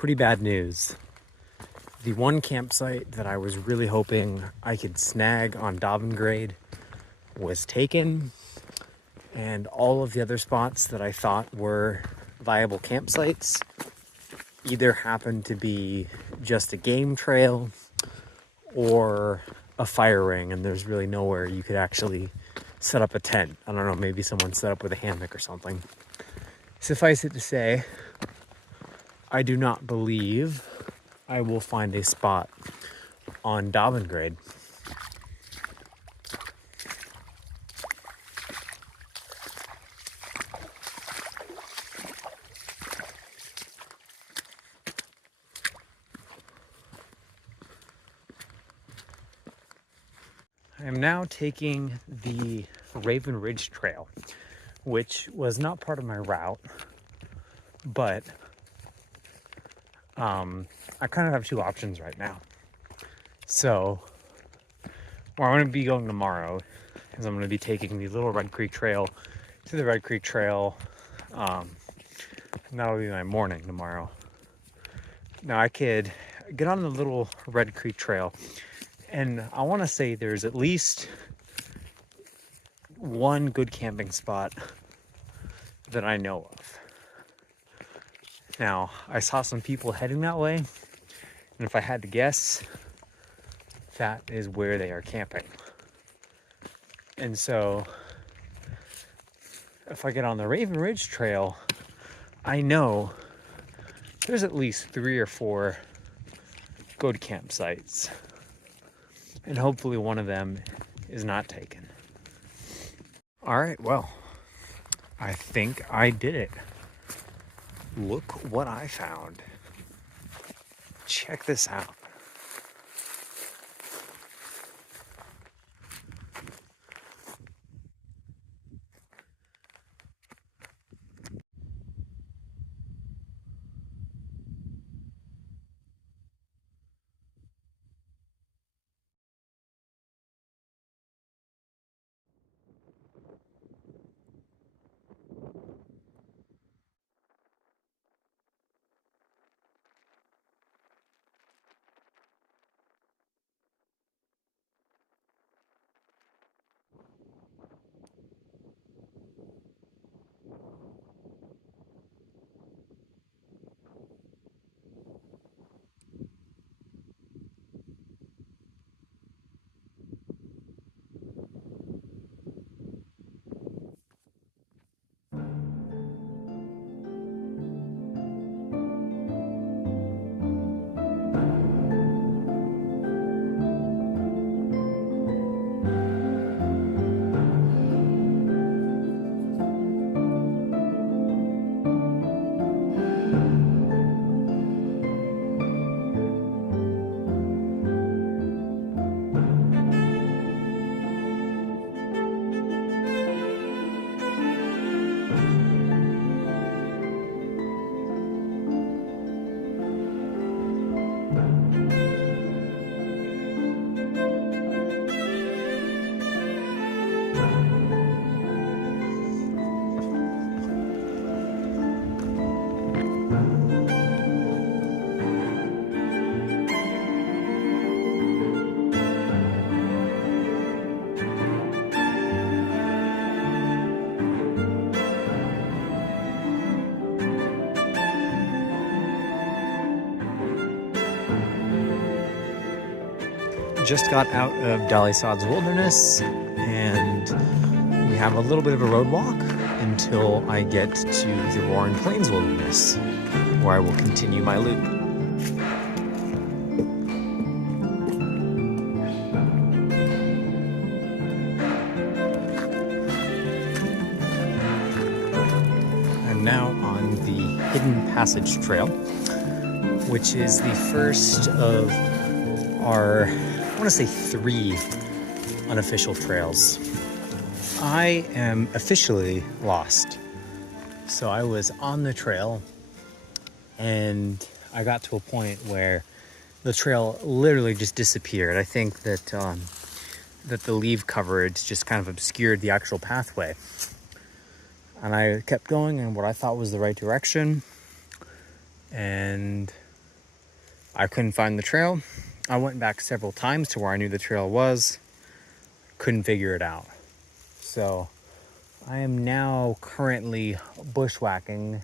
pretty bad news. The one campsite that I was really hoping I could snag on Grade was taken, and all of the other spots that I thought were viable campsites either happened to be just a game trail or a fire ring, and there's really nowhere you could actually set up a tent. I don't know, maybe someone set up with a hammock or something. Suffice it to say, I do not believe I will find a spot on Grade. I am now taking the Raven Ridge Trail, which was not part of my route, but I kind of have two options right now. So where I'm going to be going tomorrow is I'm going to be taking the Little Red Creek Trail to the Red Creek Trail. And that'll be my morning tomorrow. Now I could get on the Little Red Creek Trail, and I want to say there's at least one good camping spot that I know of. Now, I saw some people heading that way, and if I had to guess, that is where they are camping. And so, if I get on the Raven Ridge Trail, I know there's at least 3 or 4 good campsites. And hopefully one of them is not taken. All right, well, I think I did it. Look what I found. Check this out. Just got out of Dolly Sods Wilderness, and we have a little bit of a road walk until I get to the Roaring Plains Wilderness, where I will continue my loop. I'm now on the Hidden Passage Trail, which is the first of our, I want to say 3 unofficial trails. I am officially lost. So I was on the trail and I got to a point where the trail literally just disappeared. I think that that the leaf coverage just kind of obscured the actual pathway. And I kept going in what I thought was the right direction, and I couldn't find the trail. I went back several times to where I knew the trail was. Couldn't figure it out. So I am now currently bushwhacking.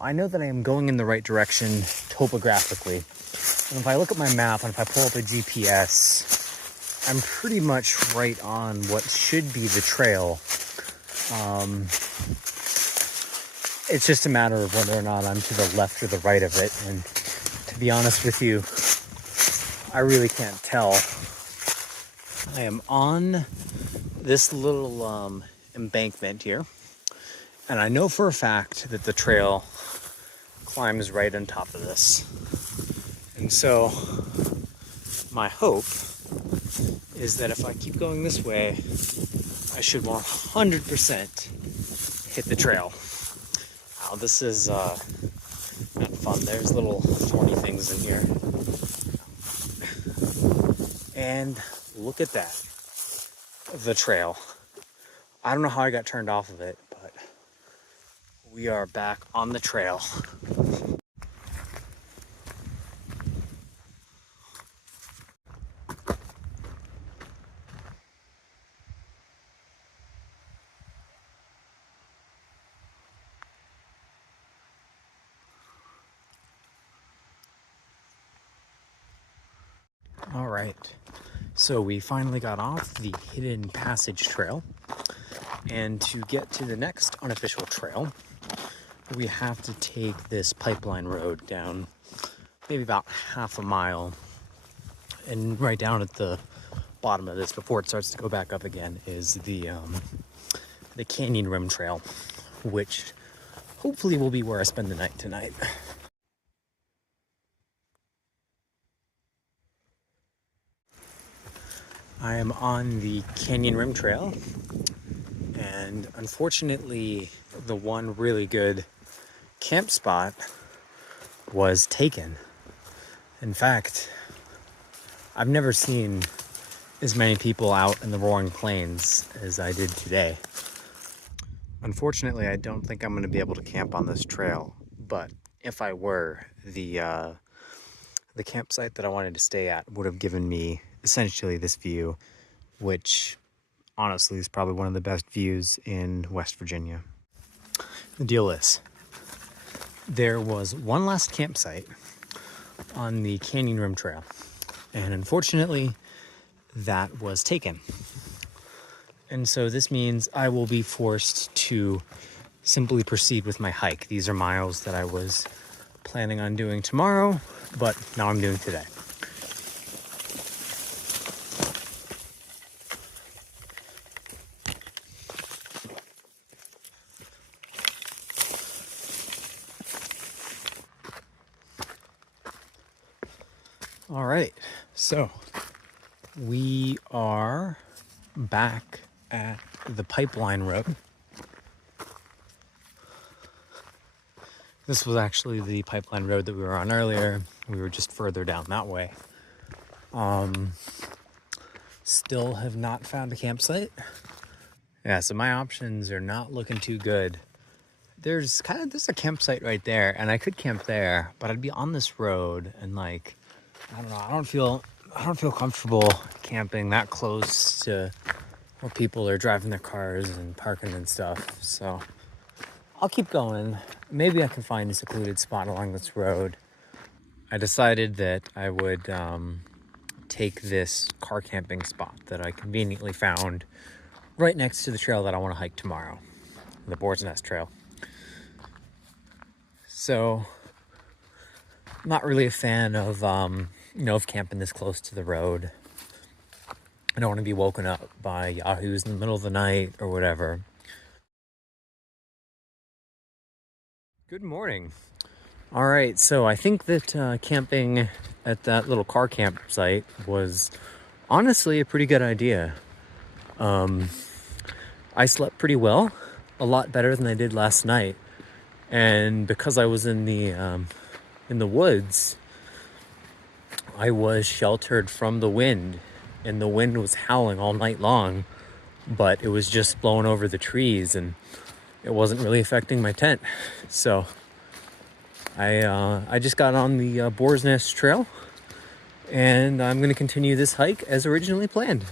I know that I am going in the right direction topographically. And if I look at my map and if I pull up a GPS, I'm pretty much right on what should be the trail. It's just a matter of whether or not I'm to the left or the right of it. And to be honest with you, I really can't tell. I am on this little embankment here. And I know for a fact that the trail climbs right on top of this. And so my hope is that if I keep going this way, I should 100% hit the trail. Wow, this is not fun. There's little thorny things in here. And look at that. The trail. I don't know how I got turned off of it, but we are back on the trail. All right, so we finally got off the hidden passage trail, and to get to the next unofficial trail, we have to take this pipeline road down maybe about half a mile, and right down at the bottom of this before it starts to go back up again is the Canyon Rim Trail, which hopefully will be where I spend the night tonight. I am on the Canyon Rim Trail, and unfortunately the one really good camp spot was taken. In fact, I've never seen as many people out in the roaring plains as I did today. Unfortunately, I don't think I'm going to be able to camp on this trail, but if I were, the campsite that I wanted to stay at would have given me essentially this view, which honestly is probably one of the best views in West Virginia. The deal is, there was one last campsite on the Canyon Rim Trail, and unfortunately that was taken. And so this means I will be forced to simply proceed with my hike. These are miles that I was planning on doing tomorrow, but now I'm doing today. All right, so we are back at the pipeline road. This was actually the pipeline road that we were on earlier. We were just further down that way. Still have not found a campsite. Yeah, so my options are not looking too good. There's a campsite right there, and I could camp there, but I'd be on this road, and like, I don't know, I don't feel comfortable camping that close to where people are driving their cars and parking and stuff. So I'll keep going. Maybe I can find a secluded spot along this road. I decided that I would take this car camping spot that I conveniently found right next to the trail that I want to hike tomorrow, the Boar's Nest Trail. So I'm not really a fan of of camping this close to the road. I don't want to be woken up by yahoos in the middle of the night or whatever. Good morning. All right, so I think that camping at that little car campsite was honestly a pretty good idea. I slept pretty well, a lot better than I did last night. And because I was in the woods, I was sheltered from the wind, and the wind was howling all night long, but it was just blowing over the trees and it wasn't really affecting my tent. So I just got on the Boar's Nest Trail, and I'm going to continue this hike as originally planned.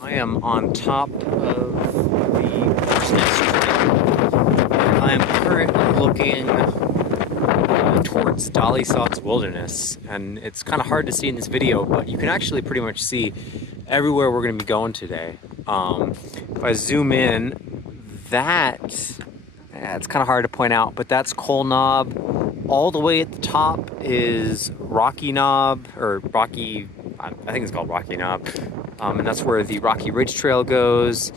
I am on top of the Boar's Nest Trail, and I am currently looking towards Dolly Sods Wilderness, and it's kind of hard to see in this video, but you can actually pretty much see everywhere we're going to be going today. If I zoom in, it's kind of hard to point out, but that's Coal Knob. All the way at the top is Rocky Knob, or Rocky, I think it's called Rocky Knob, and that's where the Rocky Ridge Trail goes.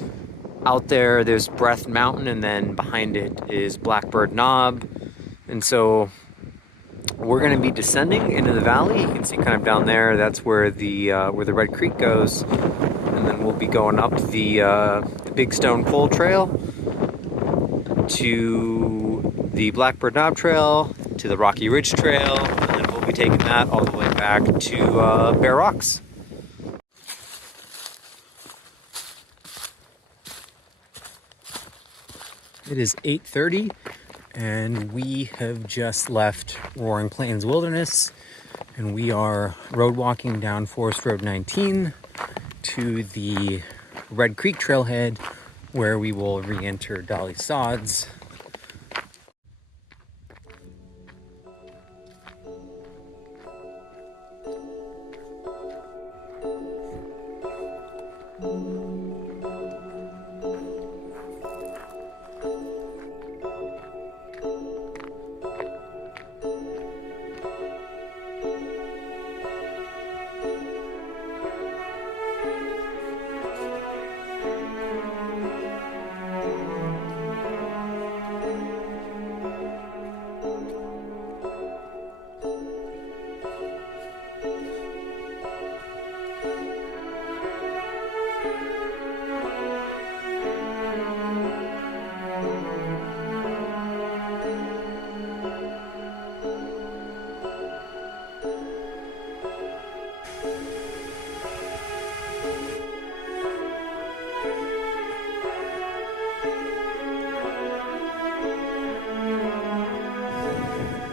Out there's Breath Mountain, and then behind it is Blackbird Knob. And so we're going to be descending into the valley. You can see kind of down there, that's where the Red Creek goes. And then we'll be going up the Big Stone Coal Trail to the Blackbird Knob Trail, to the Rocky Ridge Trail, and then we'll be taking that all the way back to Bear Rocks. It is 8:30, and we have just left Roaring Plains Wilderness, and we are road walking down Forest Road 19 to the Red Creek Trailhead, where we will re-enter Dolly Sods.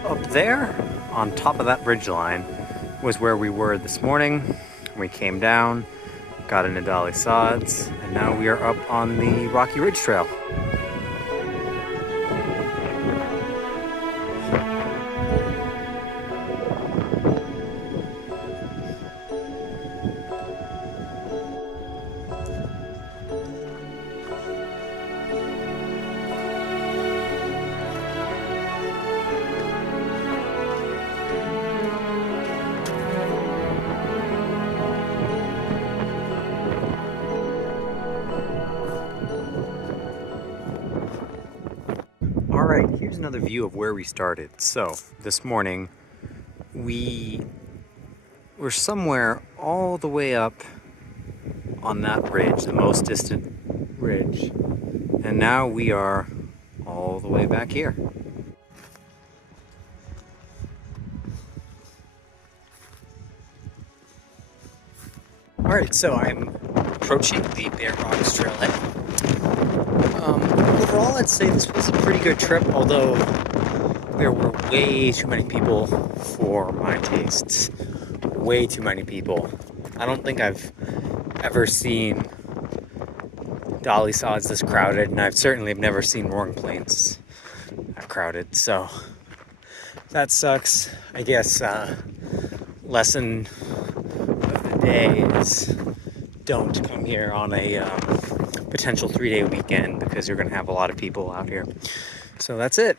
Up there, on top of that ridge line, was where we were this morning. We came down, got into Dolly Sods, and now we are up on the Rocky Ridge Trail. Alright, here's another view of where we started. So, this morning, we were somewhere all the way up on that ridge, the most distant ridge. And now we are all the way back here. Alright, so I'm approaching the Bear Rocks Trailhead. Overall, I'd say this was a pretty good trip, although there were way too many people for my tastes. Way too many people. I don't think I've ever seen Dolly Sods this crowded, and I've certainly never seen Roaring Plains that crowded, so that sucks. I guess lesson of the day is don't come here on a potential 3-day weekend, because you're going to have a lot of people out here. So that's it.